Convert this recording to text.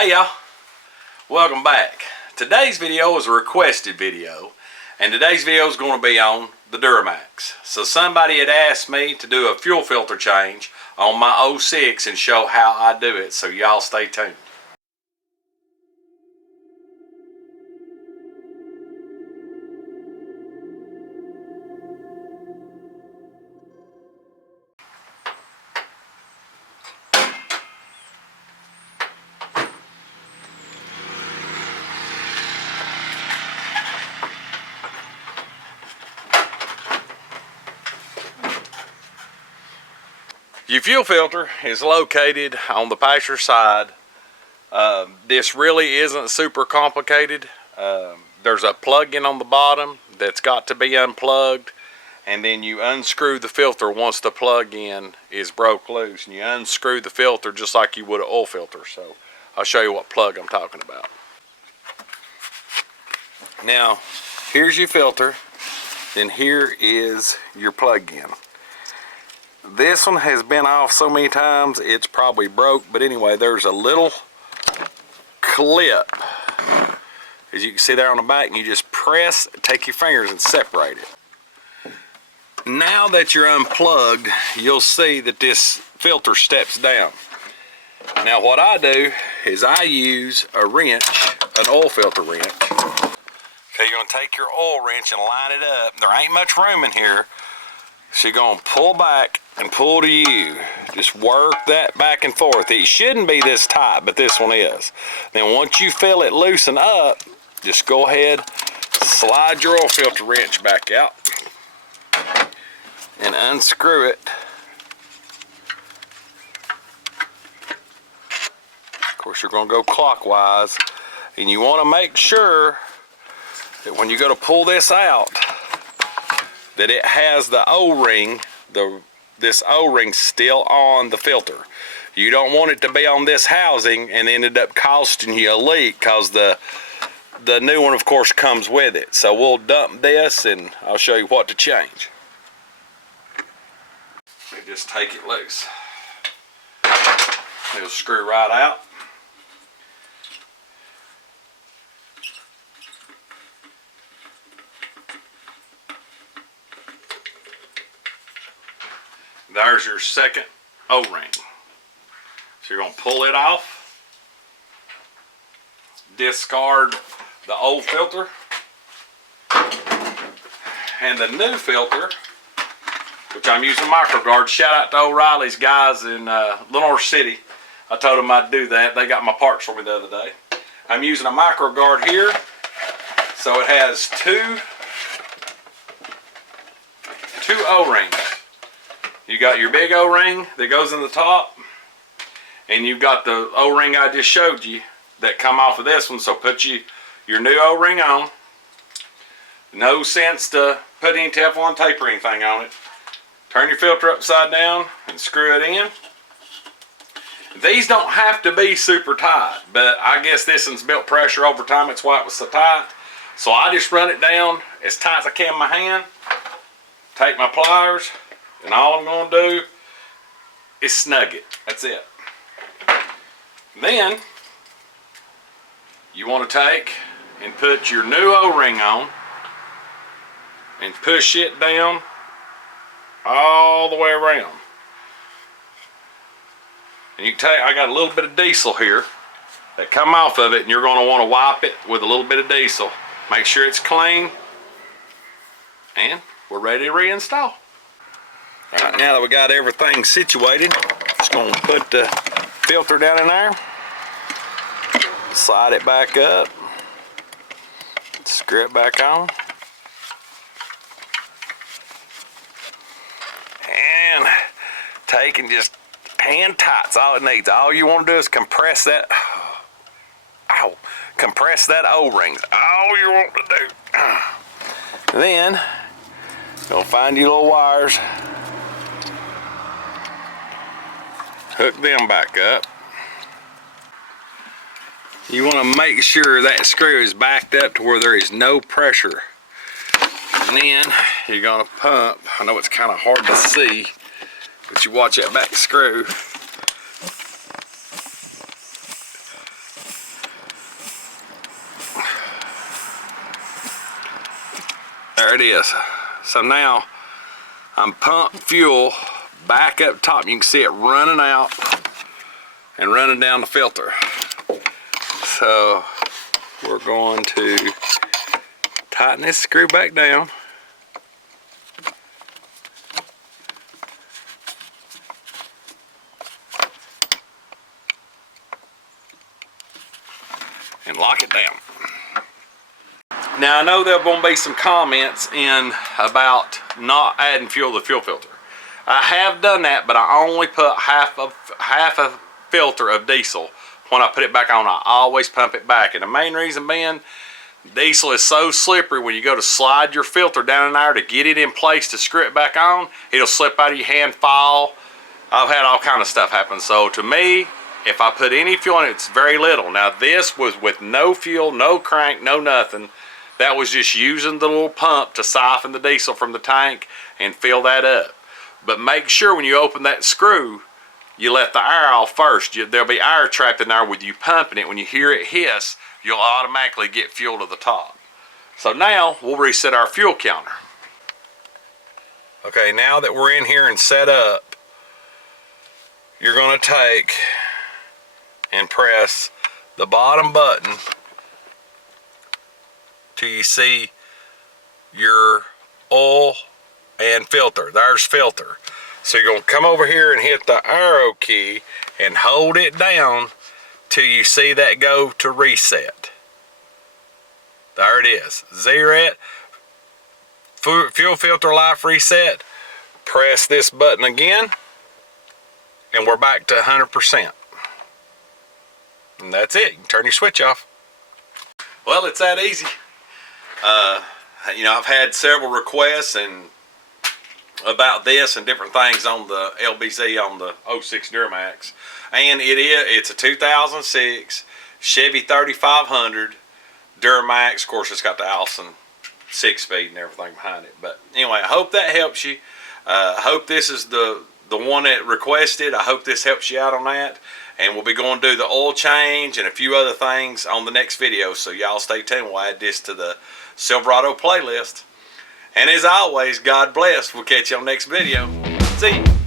Hey y'all, welcome back. Today's video is a requested video, and today's video is going to be on the Duramax. So somebody had asked me to do a fuel filter change on my 06 and show how I do it, so y'all stay tuned. Your fuel filter is located on the passenger side. This really isn't super complicated. There's a plug-in on the bottom that's got to be unplugged, and then you unscrew the filter once the plug-in is broke loose, and you unscrew the filter just like you would an oil filter. So I'll show you what plug I'm talking about. Now here's your filter, then here is your plug-in. This one has been off so many times it's probably broke, but anyway, there's a little clip, as you can see there on the back, and you just press, take your fingers and separate it. Now that you're unplugged, you'll see that this filter steps down. Now what I do is I use a wrench, an oil filter wrench. Okay, you're going to take your oil wrench and line it up. There ain't much room in here, so you're going to pull back and pull to you. Just work that back and forth. It shouldn't be this tight, but this one is. Then once you feel it loosen up, just go ahead, slide your oil filter wrench back out and unscrew it. Of course, you're going to go clockwise, and you want to make sure that when you go to pull this out, that it has the O-ring, this O-ring still on the filter. You don't want it to be on this housing and ended up costing you a leak, because the new one of course comes with it. So we'll dump this and I'll show you what to change. And just take it loose. It'll screw right out. There's your second O-ring. So you're going to pull it off, discard the old filter, and the new filter, which I'm using MicroGuard. Shout out to O'Reilly's guys in Lenore City. I told them I'd do that. They got my parts for me the other day. I'm using a MicroGuard here. So it has two O-rings. You got your big O-ring that goes in the top, and you've got the O-ring I just showed you that come off of this one. So put your new O-ring on. No sense to put any Teflon tape or anything on it. Turn your filter upside down and screw it in. These don't have to be super tight, but I guess this one's built pressure over time. That's why it was so tight. So I just run it down as tight as I can in my hand. Take my pliers, and all I'm going to do is snug it. That's it. Then you want to take and put your new O-ring on and push it down all the way around. And you can take, I got a little bit of diesel here that come off of it, and you're going to want to wipe it with a little bit of diesel. Make sure it's clean, and we're ready to reinstall. Alright, now that we got everything situated, just going to put the filter down in there, slide it back up, screw it back on, and take and just hand tight. That's all it needs. All you want to do is compress that, compress that O-ring. All you want to do. Then, go find your little wires, hook them back up. You want to make sure that screw is backed up to where there is no pressure. And then you're going to pump. I know it's kind of hard to see, but you watch that back screw. There it is. So now I'm pumping fuel back up top. You can see it running out and running down the filter. So we're going to tighten this screw back down. And lock it down. Now I know there'll going to be some comments in about not adding fuel to the fuel filter. I have done that, but I only put half a filter of diesel. When I put it back on, I always pump it back. And the main reason being, diesel is so slippery when you go to slide your filter down in there to get it in place to screw it back on, it'll slip out of your hand, fall. I've had all kind of stuff happen. So to me, if I put any fuel in it, it's very little. Now this was with no fuel, no crank, no nothing. That was just using the little pump to siphon the diesel from the tank and fill that up. But make sure when you open that screw, you let the air off first. There'll be air trapped in there with you pumping it. When you hear it hiss, you'll automatically get fuel to the top. So now we'll reset our fuel counter. Okay, now that we're in here and set up, you're going to take and press the bottom button till you see your oil and filter. There's filter. So you're going to come over here and hit the arrow key and hold it down till you see that go to reset. There it is. Zero it. Fuel filter life reset. Press this button again and we're back to 100%. And that's it. You can turn your switch off. Well, it's that easy. You know, I've had several requests and about this and different things on the LBZ on the 06 Duramax, and it's a 2006 Chevy 3500 Duramax. Of course, it's got the Allison 6-speed and everything behind it. But anyway, I hope that helps you. I hope this is the one that requested. I hope this helps you out on that. And we'll be going to do the oil change and a few other things on the next video. So y'all stay tuned. We'll add this to the Silverado playlist. And as always, God bless. We'll catch you on the next video. See you.